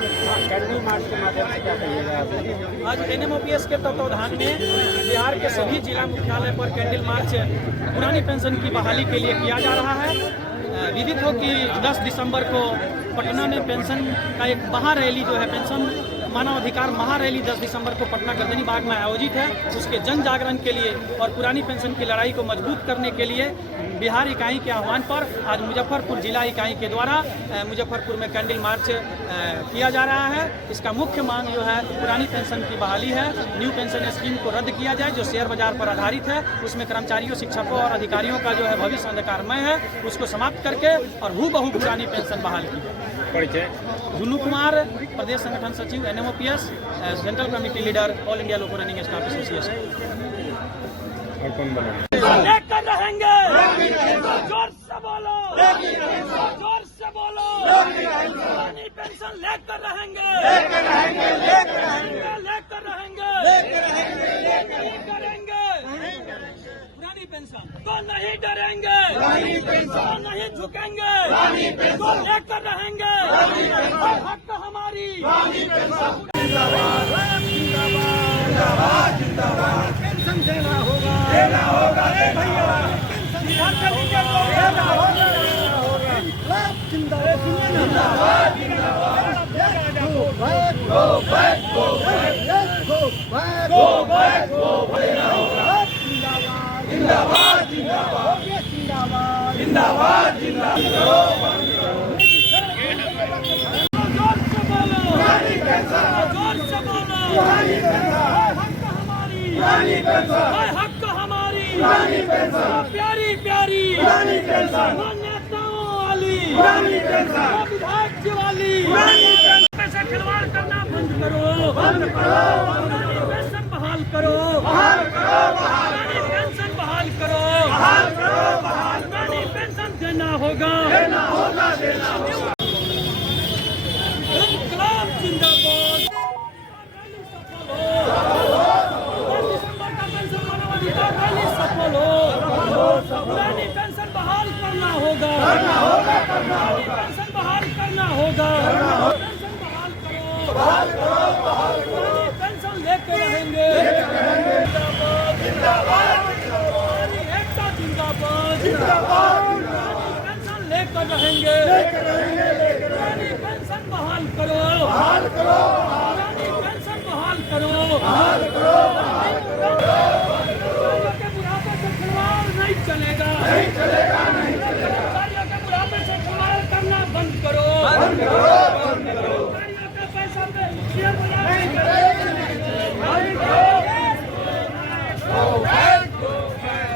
Candle march के माध्यम से क्या कहिएगा? आज NMOPS के तत्वावधान में बिहार के सभी जिला मुख्यालय पर कैंडल मार्च पुरानी पेंशन की बहाली के लिए किया जा रहा है। विदित हो कि 10 दिसंबर को पटना में पेंशन का एक महारैली जो है, पेंशन मानव अधिकार महारैली 10 दिसंबर को पटना गर्दनी बाग में आयोजित है। उसके जन जागरण के लिए और पुरानी पेंशन की लड़ाई को मजबूत करने के लिए बिहार इकाई के आह्वान पर आज मुजफ्फरपुर जिला इकाई के द्वारा मुजफ्फरपुर में कैंडल मार्च किया जा रहा है। इसका मुख्य मांग जो है पुरानी पेंशन की बहाली है। न्यू पेंशन स्कीम को रद्द किया जाए जो शेयर बाजार पर आधारित है, उसमें कर्मचारियों, शिक्षकों और अधिकारियों का जो है भविष्य अंधकारमय है, उसको समाप्त करके और हूबहू पुरानी पेंशन बहाल की जाए। जुन्नू कुमार, प्रदेश संगठन सचिव NMOPS, central committee leader, all India loco running staff association. और कौन बोला? लेकर रहेंगे, जोर से बोलो, जोर से बोलो, पुरानी पेंशन लेकर रहेंगे, लेकर रहेंगे, लेकर रहेंगे, लेकर रहेंगे, लेकर रहेंगे, पुरानी पेंशन तो नहीं डरेंगे, तो नहीं झुकेंगे, तो लेकर रहेंगे, हक हमारी, पेंशन देना होगा, देना होगा, भैया देना होगा, जिंदाबाद, go back, go back, go back, go back, go back, go back, जिंदाबाद, जिंदाबाद, जिंदाबाद, जिंदाबाद, जिंदाबाद, जोर से बोलो, जोर से बोलो, हक हमारी, प्यारी प्यारी नेताओं वाली, विधायक जी वाली, पैसे खिलवाड़ करना बंद करो, बंद करो, पेंशन बहाल करो, बहाल करो, पेंशन बहाल करो, बहाल करो, बहाल करो, पेंशन देना होगा, देना होगा, देना होगा। इंकलाब जिंदाबाद, सफल हो, पुरानी पेंशन बहाल करना होगा, पुरानी पेंशन बहाल करना होगा, पेंशन बहाल करो, पुरानी पेंशन लेके रहेंगे, पुरानी एकता जिंदाबाद, पुरानी पेंशन लेकर रहेंगे, पुरानी पेंशन बहाल करो, पुरानी पेंशन बहाल करो, नहीं चलेगा, नहीं चलेगा, नहीं चलेगा, के बुढ़ापे से खिलवाड़ करना बंद करो, बंद करो, बंद करो, के पैसा पे शेयर बाजार नहीं चलेगा, go back, go back,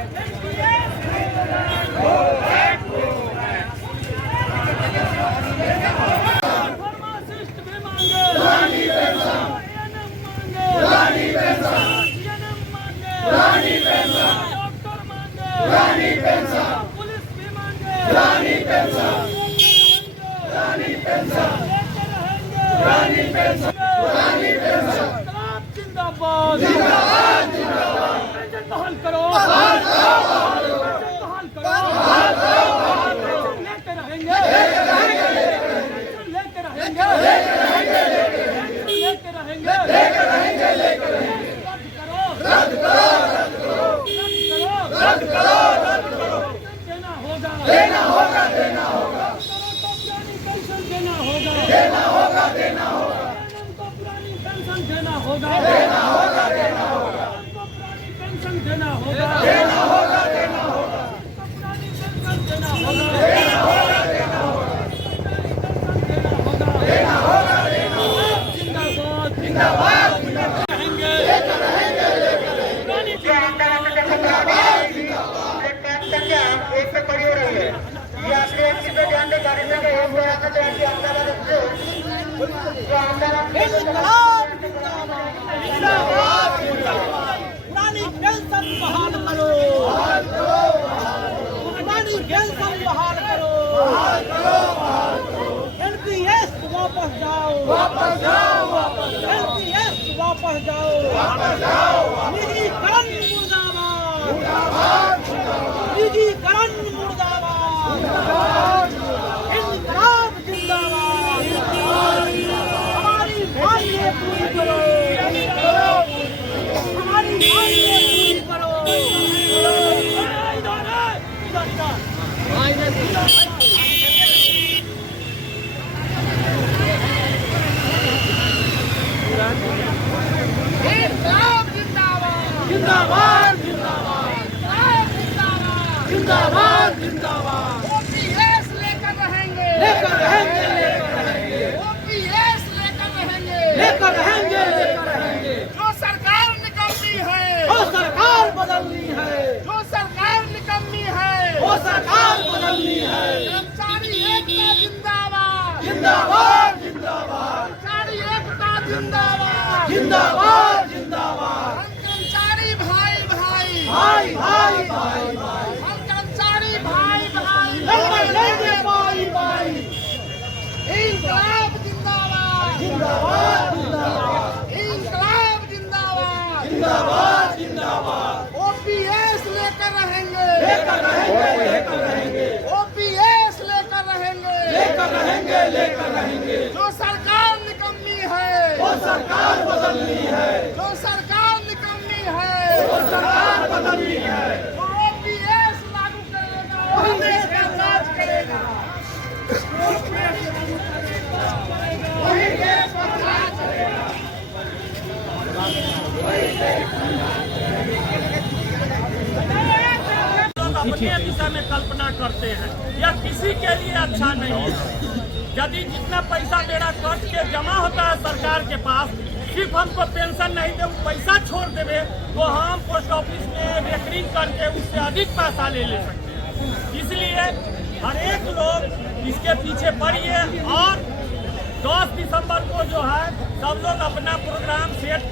go back, go back, pharmacist भी मांगे, पुरानी पेंशन, पुरानी पेंशन, पुरानी पेंशन, पुरानी पेंशन, पुलिस भी मांगे, पुरानी पेंशन, पुरानी पेंशन, पुरानी पेंशन, पुरानी पेंशन, जिंदाबाद, जिंदाबाद, जिंदाबाद, पेंशन बहाल करो, बहाल करो, बहाल करो, बहाल करो, पेंशन लेते रहेंगे, लेते रहेंगे, लेते रहेंगे, लेते रहेंगे, लेते रहेंगे, लेते रहेंगे, रद्द करो, रद्द करो, रद्द करो, रद्द करो, देना होगा, देना होगा, देना होगा, पुरानी पेंशन देना होगा, देना होगा, देना होगा, पुरानी पेंशन देना होगा, देना होगा, देना होगा, पुरानी पेंशन देना होगा, देना होगा, देना होगा, पुरानी पेंशन देना होगा, देना होगा, देना होगा, देना होगा, देना होगा, देना होगा, जिंदाबाद, जिंदाबाद, जिंदाबाद, रहेंगे, लेकर रहेंगे, लेकर रहेंगे, एक पे पड़ी हो रही है, ये आपके एक चीज पे ध्यान दे, गाड़ी में एक बार आता तो ऐसी आमदार रखते जो आमदार पुरानी पेंशन बहाल करो, पुरानी पेंशन बहाल करो, NPS वापस जाओ, वापस जाओ, NPS वापस जाओ, वापस जाओ, निजीकरण मुर्दाबाद, निजीकरण मुर्दाबाद, इंकलाब जिंदाबाद, सरकार बदलनी है, जो सरकार निकलनी है, वो सरकार बदलनी है। जो OPS लागू करेगा वही देश का राज करेगा, वही देश का राज करेगा। अपने दिशा में कल्पना करते हैं, यह किसी के लिए अच्छा नहीं है। यदि जितना पैसा मेरा कर्ज के जमा होता है सरकार के पास, सिर्फ हमको पेंशन नहीं दे पैसा छोड़ देवे तो हम पोस्ट ऑफिस में रेकरिंग करके उससे अधिक पैसा ले सकते हैं। इसलिए हर एक लोग इसके पीछे पड़िए और 10 दिसंबर को जो है सब लोग अपना प्रोग्राम सेट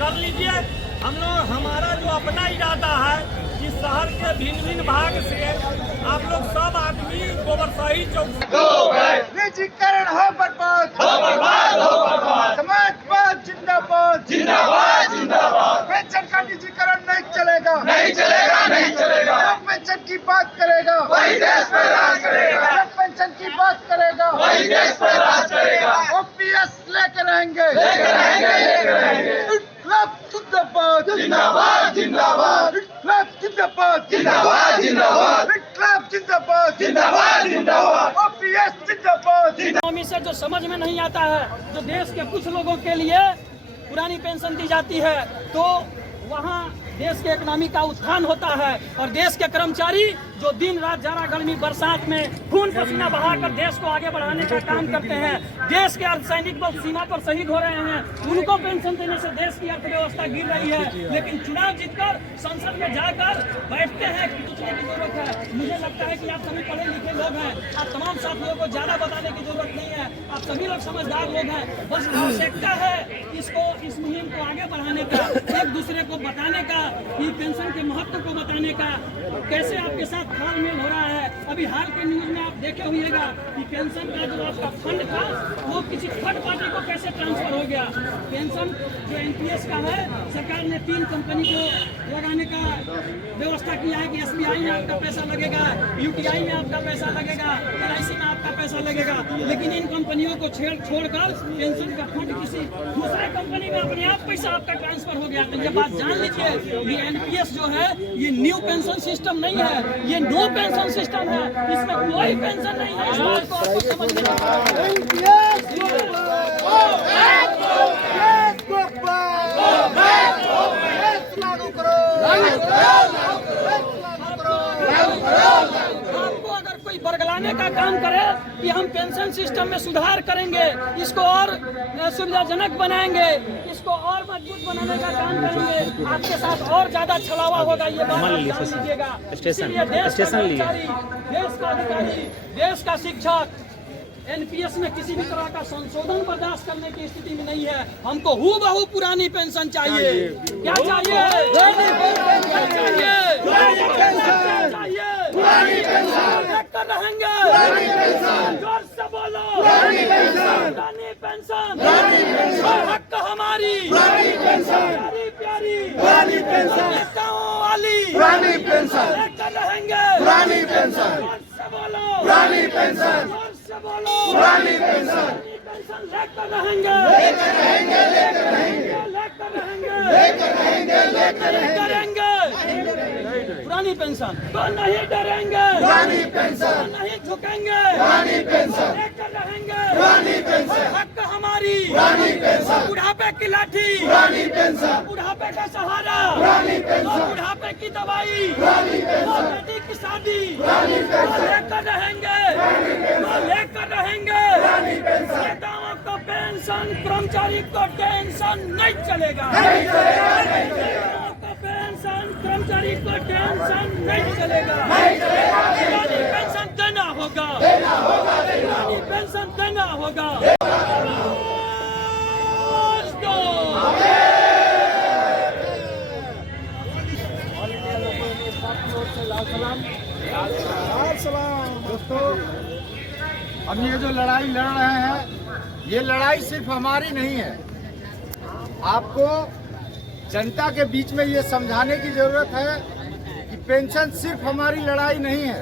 कर लीजिए। हमारा जो अपना इरादा है कि शहर के भिन्न भिन्न भाग से आप लोग सब आदमी गोबरसाही चौक निजीकरण हो बर्बाद, समाजवाद जिंदाबाद, जिंदाबाद जिंदाबाद। पेंशन का निजीकरण नहीं चलेगा, नहीं चलेगा, नहीं चलेगा। जो पेंशन की बात करेगा वही देश पर राज करेगा, जो पेंशन की बात करेगा वही देश पर राज करेगा। OPS लेकर रहेंगे, लेकर रहेंगे, लेकर रहेंगे। इनकलाब जिंदाबाद, जिंदाबाद जिंदाबाद, इनकलाब जिंदाबाद, जिंदाबाद जिंदाबाद, इनकलाब जिंदाबाद, जिंदाबाद जिंदाबाद। OPS जिंदाबाद। इकोनॉमी से जो समझ में नहीं आता है, जो देश के कुछ लोगों के लिए पुरानी पेंशन दी जाती है, तो वहाँ देश के इकोनॉमी का उत्थान होता है और देश के कर्मचारी जो दिन रात जाड़ा गर्मी बरसात में खून पसीना बहाकर देश को आगे बढ़ाने का काम करते हैं, देश के अर्धसैनिक बल सीमा पर शहीद हो रहे हैं, उनको पेंशन देने से देश की अर्थव्यवस्था गिर रही है। लेकिन चुनाव जीतकर संसद में जाकर बैठते हैं कि पूछने की जरूरत है। मुझे लगता है कि आप सभी पढ़े लिखे लोग हैं, आप तमाम साथियों को ज्यादा बताने की जरूरत नहीं है, आप सभी लोग समझदार लोग हैं। बस आवश्यकता है इस मुहिम को आगे बढ़ाने का, एक दूसरे को बताने का, कि पेंशन के महत्व को बताने का, कैसे आपके साथ तालमेल हो रहा है। अभी हाल के न्यूज में आप देखे होइएगा कि पेंशन का जो आपका फंड था वो किसी थर्ड पार्टी को कैसे ट्रांसफर हो गया। पेंशन जो NPS का है, सरकार ने 3 कंपनी को लगाने का व्यवस्था किया है कि SBI में आपका पैसा लगेगा, UTI में आपका पैसा लगेगा, LIC में आपका पैसा लगेगा। लेकिन इन कंपनियों को छोड़कर पेंशन का फंड किसी दूसरे कंपनी में अपने आप पैसा आपका ट्रांसफर हो गया। तो ये बात जान लीजिए, ये NPS जो है ये न्यू पेंशन सिस्टम नहीं है, ये नो पेंशन सिस्टम है। इसमें कोई पेंशन नहीं है। इस बात को आपको समझना लागू करो। आपको अगर कोई बरगलाने का काम करे कि हम पेंशन सिस्टम में सुधार करेंगे, इसको और सुविधाजनक बनाएंगे, इसको और मजबूत बनाने का काम करेंगे, आपके साथ और ज्यादा छलावा होगा। ये बात जान लीजिएगा। इसलिए देश का कर्मचारी, देश का अधिकारी, देश का शिक्षक NPS में किसी भी तरह का संशोधन बर्दाश्त करने की स्थिति में नहीं है। हमको हूबहू पुरानी पेंशन चाहिए। क्या चाहिए? लेकर रहेंगे। जोर से बोलो, पुरानी पेंशन, हक हमारी, प्यारी प्यारी नेताओं वाली पुरानी पेंशन, लेकर रहेंगे। पुरानी पेंशन, जोर से बोलो, पुरानी पेंशन, बोलो, पुरानी पेंशन, लेकर रहेंगे, लेकर रहेंगे, लेकर रहेंगे, लेकर रहेंगे, लेकर रहेंगे, लेकर करेंगे। पुरानी पेंशन तो नहीं डरेंगे, पुरानी पेंशन, नहीं झुकेंगे, पुरानी पेंशन, लेकर रहेंगे। पुरानी पेंशन, हक हमारी, पुरानी पेंशन, बुढ़ापे की लाठी, पुरानी पेंशन, बुढ़ापे का सहारा, पुरानी पेंशन, बुढ़ापे की दवाई, पुरानी पेंशन, बेटी की शादी, पुरानी पेंशन, लेकर रहेंगे, लेकर रहेंगे। नेताओं को पेंशन, कर्मचारी को टेंशन नहीं चलेगा। नेताओं को पेंशन, कर्मचारी को टेंशन नहीं चलेगा। पुरानी पेंशन देना होगा, पुरानी पेंशन देना होगा। दोस्तों, हम ये जो लड़ाई लड़ रहे हैं, ये लड़ाई सिर्फ हमारी नहीं है। आपको जनता के बीच में ये समझाने की जरूरत है कि पेंशन सिर्फ हमारी लड़ाई नहीं है।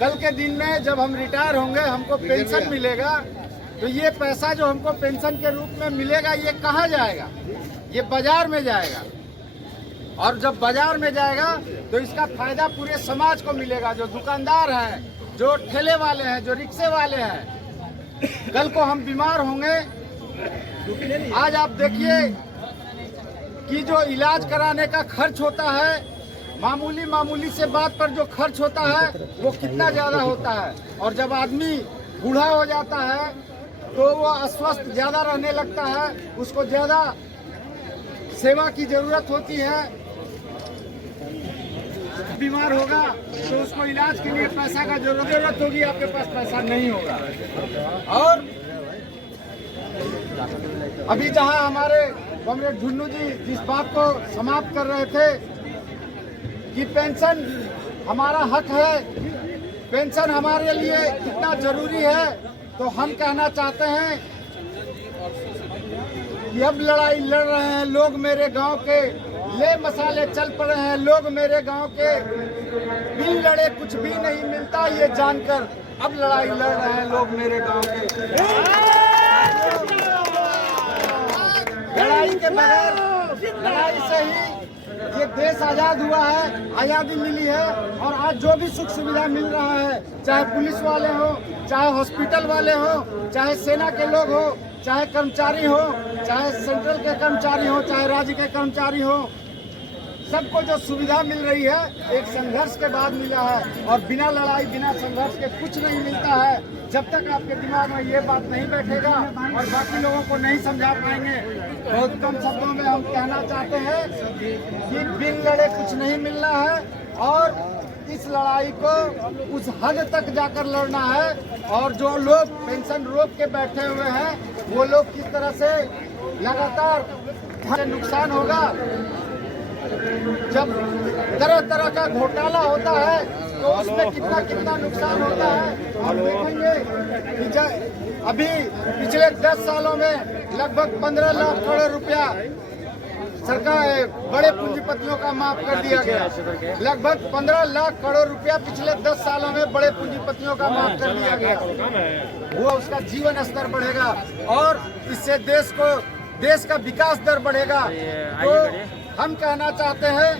कल के दिन में जब हम रिटायर होंगे, हमको पेंशन मिलेगा, तो ये पैसा जो हमको पेंशन के रूप में मिलेगा ये कहाँ जाएगा? ये बाजार में जाएगा, और जब बाजार में जाएगा तो इसका फायदा पूरे समाज को मिलेगा। जो दुकानदार हैं, जो ठेले वाले हैं, जो रिक्शे वाले हैं, कल को हम बीमार होंगे। आज आप देखिए कि जो इलाज कराने का खर्च होता है, मामूली से बात पर जो खर्च होता है वो कितना ज्यादा होता है। और जब आदमी बूढ़ा हो जाता है तो वो अस्वस्थ ज्यादा रहने लगता है, उसको ज्यादा सेवा की जरूरत होती है। बीमार होगा तो उसको इलाज के लिए पैसा का जरूरत होगी, आपके पास पैसा नहीं होगा। और अभी जहां हमारे कॉमरेड झुन्नू जी जिस बात को समाप्त कर रहे थे कि पेंशन हमारा हक है, पेंशन हमारे लिए कितना जरूरी है, तो हम कहना चाहते हैं कि अब लड़ाई लड़ रहे हैं लोग मेरे गांव के, ले मसाले चल पड़े हैं लोग मेरे गांव के, बिन लड़े कुछ भी नहीं मिलता ये जानकर अब लड़ाई लड़ रहे हैं लोग मेरे गांव के। लड़ाई के बगैर, लड़ाई से ही ये देश आजाद हुआ है, आजादी मिली है। और आज जो भी सुख सुविधा मिल रहा है, चाहे पुलिस वाले हो, चाहे हॉस्पिटल वाले हो, चाहे सेना के लोग हो, चाहे कर्मचारी हो, चाहे सेंट्रल के कर्मचारी हो, चाहे राज्य के कर्मचारी हो, सबको जो सुविधा मिल रही है एक संघर्ष के बाद मिला है। और बिना लड़ाई, बिना संघर्ष के कुछ नहीं मिलता है। जब तक आपके दिमाग में ये बात नहीं बैठेगा और बाकी लोगों को नहीं समझा पाएंगे, बहुत कम शब्दों में हम कहना चाहते हैं कि बिन लड़े कुछ नहीं मिलना है। और इस लड़ाई को उस हद तक जाकर लड़ना है। और जो लोग पेंशन रोक के बैठे हुए हैं वो लोग किस तरह से लगातार नुकसान होगा। जब तरह तरह का घोटाला होता है तो उसमें कितना नुकसान होता है। और देखेंगे कि अभी पिछले 10 सालों में लगभग 15 लाख करोड़ रुपया सरकार बड़े पूंजीपतियों का माफ कर दिया गया। लगभग 15 लाख करोड़ रुपया पिछले 10 सालों में बड़े पूंजीपतियों का माफ कर दिया गया। वो उसका जीवन स्तर बढ़ेगा और इससे देश का विकास दर बढ़ेगा। तो हम कहना चाहते हैं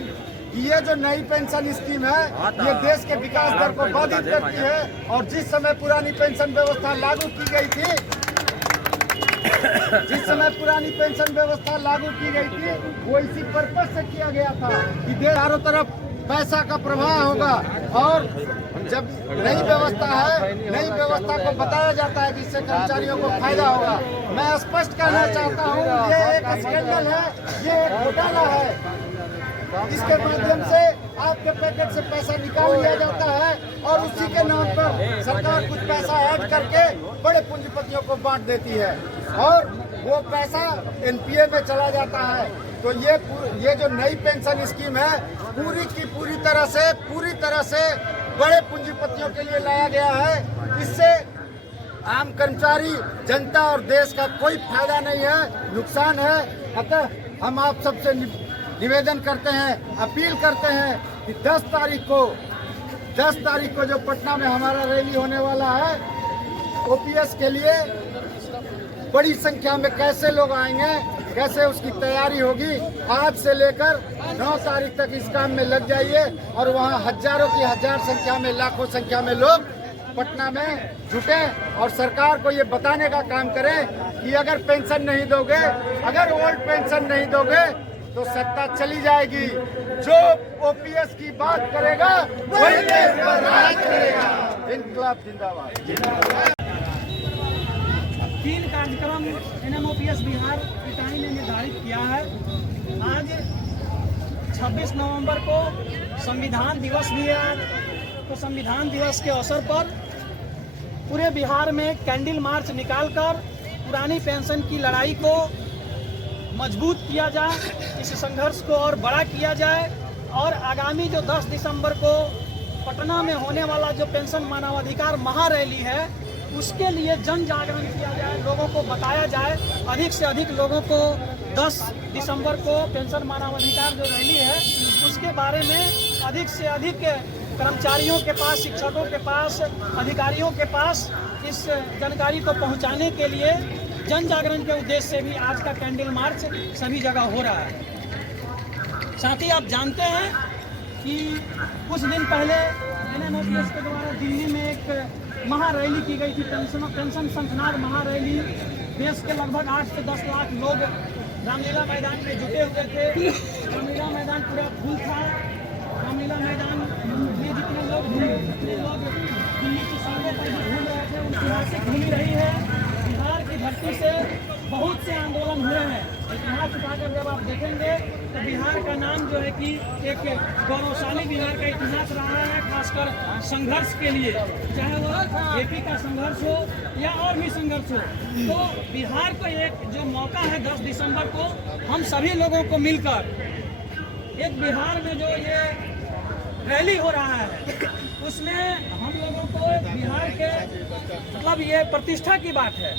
कि ये जो नई पेंशन स्कीम है ये देश के विकास दर को बाधित करती है। और जिस समय पुरानी पेंशन व्यवस्था लागू की गई थी, वो इसी पर्पज से किया गया था कि चारों तरफ पैसा का प्रवाह होगा। और जब नई व्यवस्था है, नई व्यवस्था को बताया जाता है कि इससे कर्मचारियों को फायदा होगा। मैं स्पष्ट कहना चाहता हूँ ये एक स्कैंडल है, ये एक घोटाला है। इसके माध्यम से आपके पैकेट से पैसा निकाल लिया जाता है और उसी के नाम पर सरकार कुछ पैसा ऐड करके बड़े पूंजीपतियों को बांट देती है और वो पैसा एनपीए में चला जाता है। तो ये जो नई पेंशन स्कीम है पूरी की पूरी तरह से बड़े पूंजीपतियों के लिए लाया गया है। इससे आम कर्मचारी, जनता और देश का कोई फायदा नहीं है, नुकसान है। अतः हम आप सबसे निवेदन करते हैं, अपील करते हैं कि 10 तारीख को जो पटना में हमारा रैली होने वाला है, ओपीएस के लिए बड़ी संख्या में कैसे लोग आएंगे, कैसे उसकी तैयारी होगी। आज से लेकर 9 तारीख तक इस काम में लग जाइए और वहाँ हजारों की हजार संख्या में, लाखों संख्या में लोग पटना में जुटे और सरकार को ये बताने का काम करें कि अगर पेंशन नहीं दोगे, अगर ओल्ड पेंशन नहीं दोगे तो सत्ता चली जाएगी। जो ओपीएस की बात करेगा वही देश पर राज करेगा। इनकलाब जिंदाबाद। 3 कार्यक्रम एनएमओपीएस बिहार इकाई ने निर्धारित किया है। आज 26 नवंबर को संविधान दिवस भी है। तो संविधान दिवस के अवसर पर पूरे बिहार में कैंडल मार्च निकालकर पुरानी पेंशन की लड़ाई को मजबूत किया जाए, इस संघर्ष को और बड़ा किया जाए और आगामी जो 10 दिसंबर को पटना में होने वाला जो पेंशन मानवाधिकार महारैली है उसके लिए जन जागरण किया जाए, लोगों को बताया जाए, अधिक से अधिक लोगों को 10 दिसंबर को पेंशन मानवाधिकार जो रैली है उसके बारे में अधिक से अधिक कर्मचारियों के पास, शिक्षकों के पास, अधिकारियों के पास इस जानकारी को पहुंचाने के लिए जन जागरण के उद्देश्य से भी आज का कैंडल मार्च सभी जगह हो रहा है। साथ ही आप जानते हैं कि कुछ दिन पहले NMOPS के द्वारा दिल्ली में एक महारैली की गई थी, पेंशन शंखनाद महारैली। देश के लगभग 8 से 10 लाख लोग रामलीला मैदान में जुटे हुए थे। रामलीला मैदान पूरा फुल था। रामलीला मैदान में जितने लोग थे उतने लोग दिल्ली की सड़कों पर घूम रहे थे। उनकी हासिल घूमी रही है। बिहार की धरती से बहुत से आंदोलन हुए हैं। इतिहास उठाकर जब आप देखेंगे तो बिहार का नाम जो है कि एक गौरवशाली बिहार का इतिहास रहा है, खासकर संघर्ष के लिए, चाहे वो AP का संघर्ष हो या और भी संघर्ष हो। तो बिहार को एक जो मौका है 10 दिसंबर को हम सभी लोगों को मिलकर एक बिहार में जो ये रैली हो रहा है उसमें हम लोगों को बिहार के मतलब ये प्रतिष्ठा की बात है।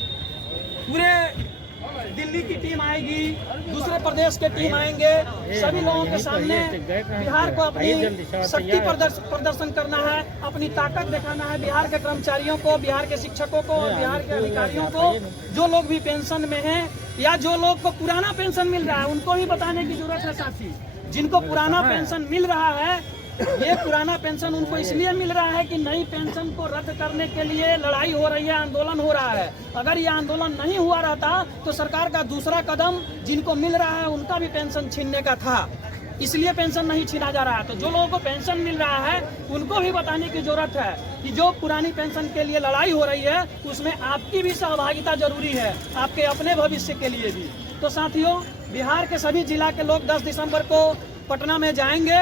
पूरे दिल्ली की टीम आएगी, दूसरे प्रदेश के टीम आएंगे, सभी लोगों के सामने बिहार को अपनी शक्ति प्रदर्शन करना है, अपनी ताकत दिखाना है। बिहार के कर्मचारियों को, बिहार के शिक्षकों को, बिहार के अधिकारियों को, जो लोग भी पेंशन में हैं या जो लोग को पुराना पेंशन मिल रहा है उनको भी बताने की जरूरत है। साथी, जिनको पुराना पेंशन मिल रहा है, ये पुराना पेंशन उनको इसलिए मिल रहा है कि नई पेंशन को रद्द करने के लिए लड़ाई हो रही है, आंदोलन हो रहा है। अगर ये आंदोलन नहीं हुआ रहता तो सरकार का दूसरा कदम जिनको मिल रहा है उनका भी पेंशन छीनने का था, इसलिए पेंशन नहीं छीना जा रहा है। तो जो लोगों को पेंशन मिल रहा है उनको भी बताने की जरूरत है कि जो पुरानी पेंशन के लिए लड़ाई हो रही है उसमें आपकी भी सहभागिता जरूरी है, आपके अपने भविष्य के लिए भी। तो साथियों, बिहार के सभी जिला के लोग 10 दिसंबर को पटना में जाएंगे।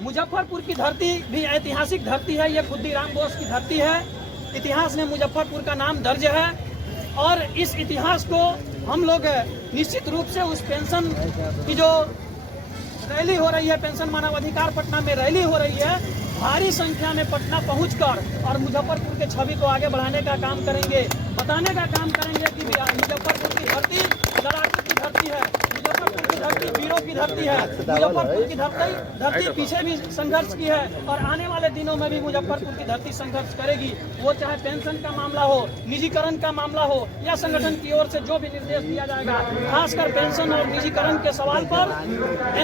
मुजफ्फरपुर की धरती भी ऐतिहासिक धरती है, ये खुद्दीराम बोस की धरती है। इतिहास में मुजफ्फरपुर का नाम दर्ज है और इस इतिहास को हम लोग निश्चित रूप से उस पेंशन की जो रैली हो रही है, पेंशन मानव अधिकार पटना में रैली हो रही है, भारी संख्या में पटना पहुंचकर और मुजफ्फरपुर के छवि को आगे बढ़ाने का काम करेंगे, बताने का काम करेंगे कि मुजफ्फरपुर की धरती लड़ाकों की धरती है, मुजफ्फरपुर की धरती वीरों की धरती है, मुजफ्फरपुर की धरती पीछे भी संघर्ष की है और आने वाले दिनों में भी मुजफ्फरपुर की धरती संघर्ष करेगी। वो चाहे पेंशन का मामला हो, निजीकरण का मामला हो या संगठन की ओर से जो भी निर्देश दिया जाएगा, खासकर पेंशन और निजीकरण के सवाल पर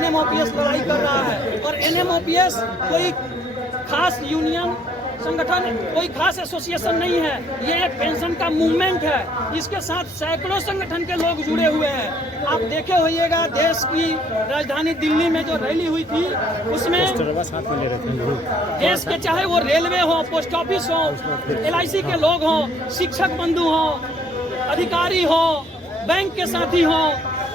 NMOPS लड़ाई कर रहा है। और NMOPS कोई खास यूनियन संगठन, कोई खास एसोसिएशन नहीं है, ये एक पेंशन का मूवमेंट है। इसके साथ सैकड़ों संगठन के लोग जुड़े हुए हैं। आप देखे होइएगा देश की राजधानी दिल्ली में जो रैली हुई थी उसमें देश के चाहे वो रेलवे हो, पोस्ट ऑफिस हो, LIC के लोग हों, शिक्षक बंधु हों, अधिकारी हो, बैंक के साथी हों,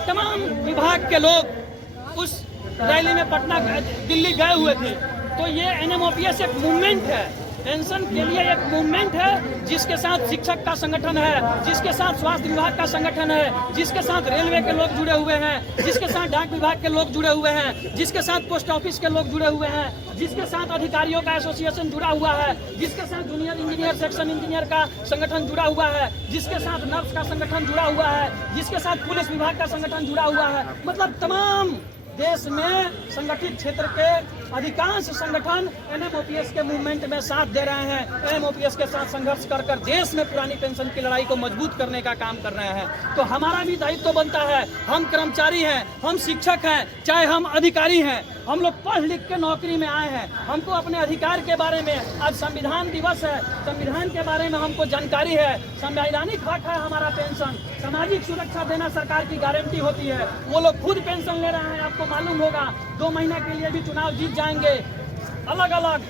तमाम विभाग के लोग उस रैली में पटना दिल्ली गए हुए थे। तो ये NMOPS एक मूवमेंट है, पेंशन के लिए एक मूवमेंट है, जिसके साथ शिक्षक का संगठन है, जिसके साथ स्वास्थ्य विभाग का संगठन है, जिसके साथ रेलवे के लोग जुड़े हुए हैं, जिसके साथ डाक विभाग के लोग जुड़े हुए हैं, जिसके साथ पोस्ट ऑफिस के लोग जुड़े हुए हैं, जिसके साथ अधिकारियों का एसोसिएशन जुड़ा हुआ है, जिसके साथ जूनियर इंजीनियर, सेक्शन इंजीनियर का संगठन जुड़ा हुआ है, जिसके साथ नर्स का संगठन जुड़ा हुआ है, जिसके साथ पुलिस विभाग का संगठन जुड़ा हुआ है। मतलब तमाम देश में संगठित क्षेत्र के अधिकांश संगठन NMOPS के मूवमेंट में साथ दे रहे हैं। NMOPS के साथ संघर्ष कर कर देश में पुरानी पेंशन की लड़ाई को मजबूत करने का काम कर रहे हैं। तो हमारा भी दायित्व बनता है, हम कर्मचारी हैं, हम शिक्षक हैं, चाहे हम अधिकारी हैं, हम लोग पढ़ लिख के नौकरी में आए हैं, हमको अपने अधिकार के बारे में, आज संविधान दिवस है, संविधान के बारे में हमको जानकारी है, संवैधानिक हक है हमारा पेंशन, सामाजिक सुरक्षा देना सरकार की गारंटी होती है। वो लोग खुद पेंशन ले रहे हैं, आपको मालूम होगा 2 महीने के लिए भी चुनाव जीत जाएंगे, अलग अलग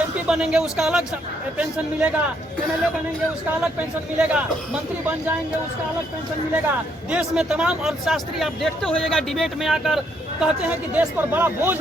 MP बनेंगे उसका अलग पेंशन मिलेगा, MLA बनेंगे उसका अलग पेंशन मिलेगा, मंत्री बन जाएंगे उसका अलग पेंशन मिलेगा। देश में तमाम अर्थशास्त्री आप देखते होइएगा डिबेट में आकर कहते हैं कि देश पर बड़ा बोझ